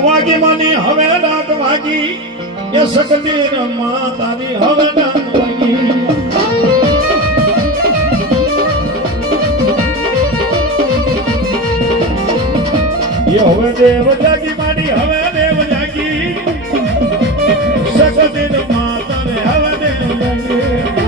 વાગી માની હવે ડાક વાગી એ સકતીર માં તારી હવે ડાક વાગી એ હવે દેવ જાગી માની હવે દેવ જાગી સકતીર માં તારે હવે દેવ જાગી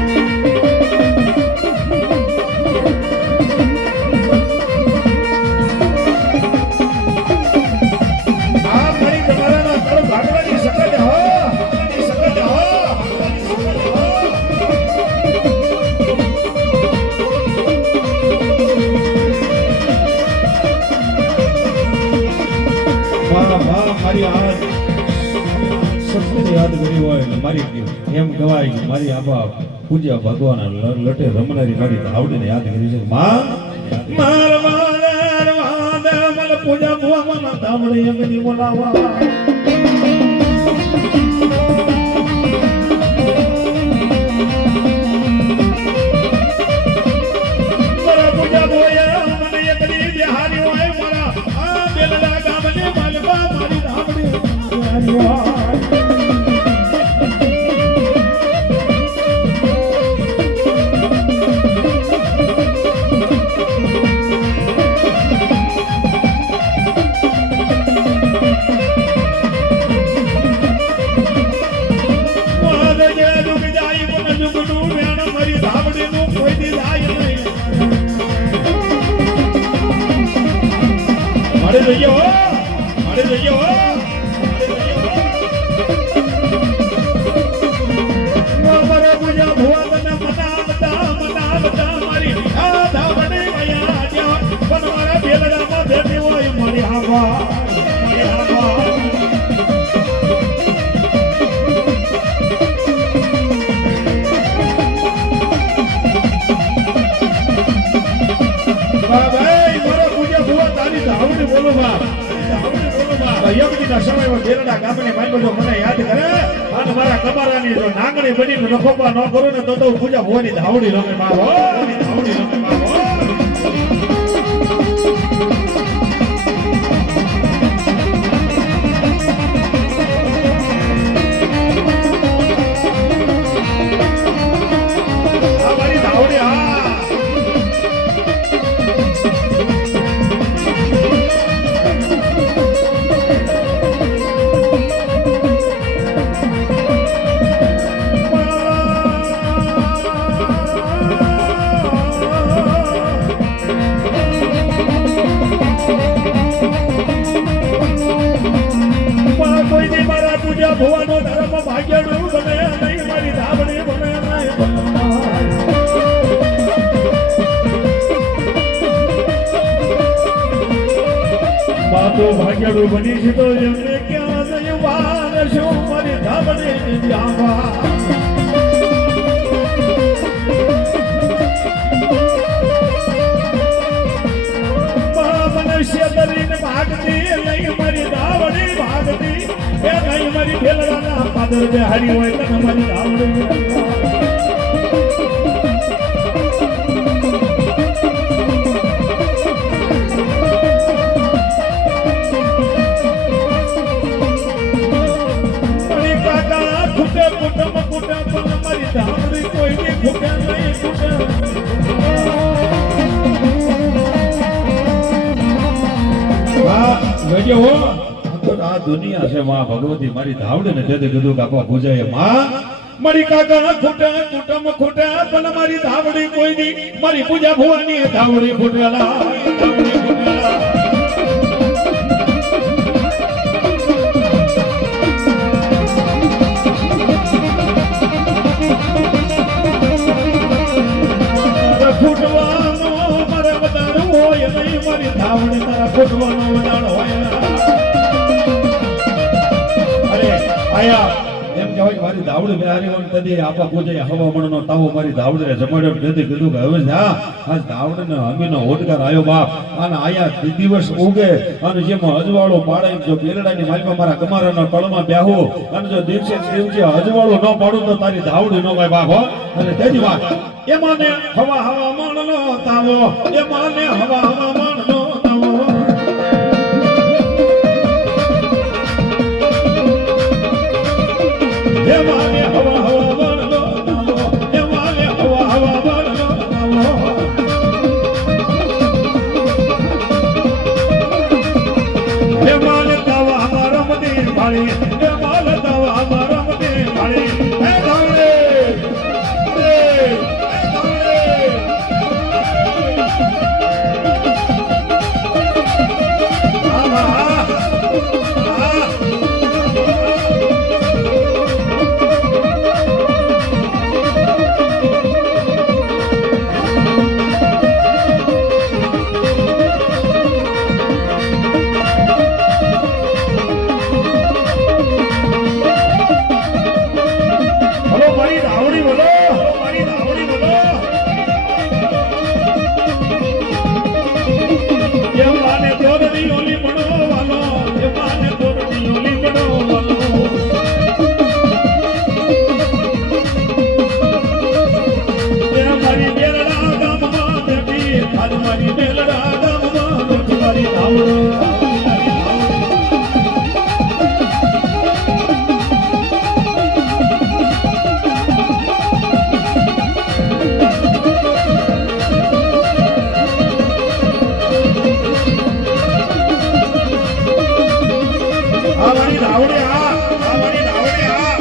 યાદ કરી હોય મારી એમ કહેવાય મારી આબા પૂજ્ય ભગવાન લટે રમનારી મારી આવડીને યાદ કરી છે માં માર પૂજા ભગવાન ધામણી એમની બોલાવા નાગણી બની રખોપા ન કરો ને તો પૂજા ભવાની ધાવડી રમે બાબો ધાવડી રમે બાબો ભવાનો ધર્મ ભાગ્યનું બને નહીં મારી ધાવડી બને માતો ભાગ્યનું બની છે તો એમને ક્યાં જયું બાર શું મારી ધાવડી જાવા મનુષ્ય તરીને ભાગતી નહીં મારી ધાવડી ભાગતી એ નહીં મારી ભેલડાના પાદર બે હારી હોય તને મારી ધાવડી કાકા ખૂટે કુટુંબ ખૂટે પણ મારી ધાવડી કોઈની ખૂટે નહીં ખૂટે હો આ દુનિયા છે માં ભગવતી મારી ધાવડે ને તે કીધું કાકા પૂજાય માં મારી કાકા ખૂટે કુટુંબ ખૂટે પણ મારી ધાવડી કોઈ ની મારી પૂજા ભવાની ધાવડી ખૂટેલા ખૂટવાનો મારે વધારો હોય નહીં મારી ધાવડી તારા ખૂટવાનો વધારો હોય આયા એમ કહેવાય મારી ધાવડી બિહારી હોય તદી આપા પૂજાય હવામણનો તાવો મારી ધાવડીને જમાડ્યો નથી કીધું કે હવે જા આજ ધાવડીને અમીનો ઓડકાર આવ્યો બાપ અને આયા દિવસ ઉગે અને જેમાં અજવાળો પાડે જો બેલડાની માલમાં મારા કમારાના તળમાં બેહો અને જો દિવસે અજવાળો ન પાડું તો તારી ધાવડી નો ગાય બાપ હો અને તેની વાત એમાંને હવામણનો તાવો એમાંને હવામણનો તાવો મારી દાવડે આ મારી દાવડે આ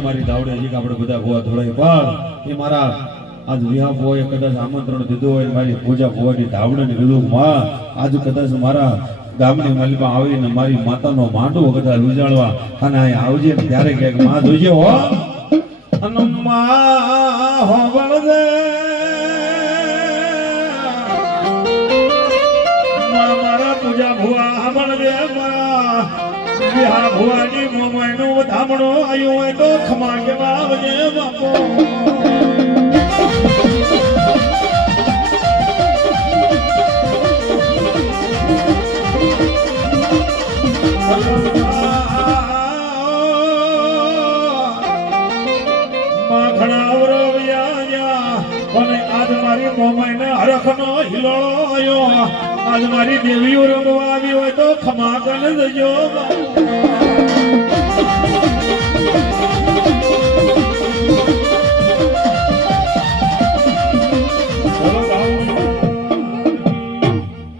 મારી દાવડે હજી આપણે બધા ભોવા ધોળાય પણ એ મારા આજ વિહા ભોએ કદાચ આમંત્રણ દીધું હોય મારી પૂજા ભોવાની દાવડે ને કીધું માં આજ કદાચ મારા ગામની મલમાં આવીને મારી માતાનો માંડવો કદાચ ઉજાળવા અને અહીં આવજે ત્યારે ક્યાંક માં જોજે હો અને માં હો બળદે મારા પૂજા ભોવા બળદે મારા વિહા ભુવાની મોમાઈનો ધામણો આયો હોય તો ખમા કેવા આવજે બાપો માખણાવરો વ્યાયા અને આજ મારી મોમાઈને હરખનો હિલોળો આયો આજ મારી દેવીઓ રમવા આવી હોય તો ખમા કર દેજો બાપો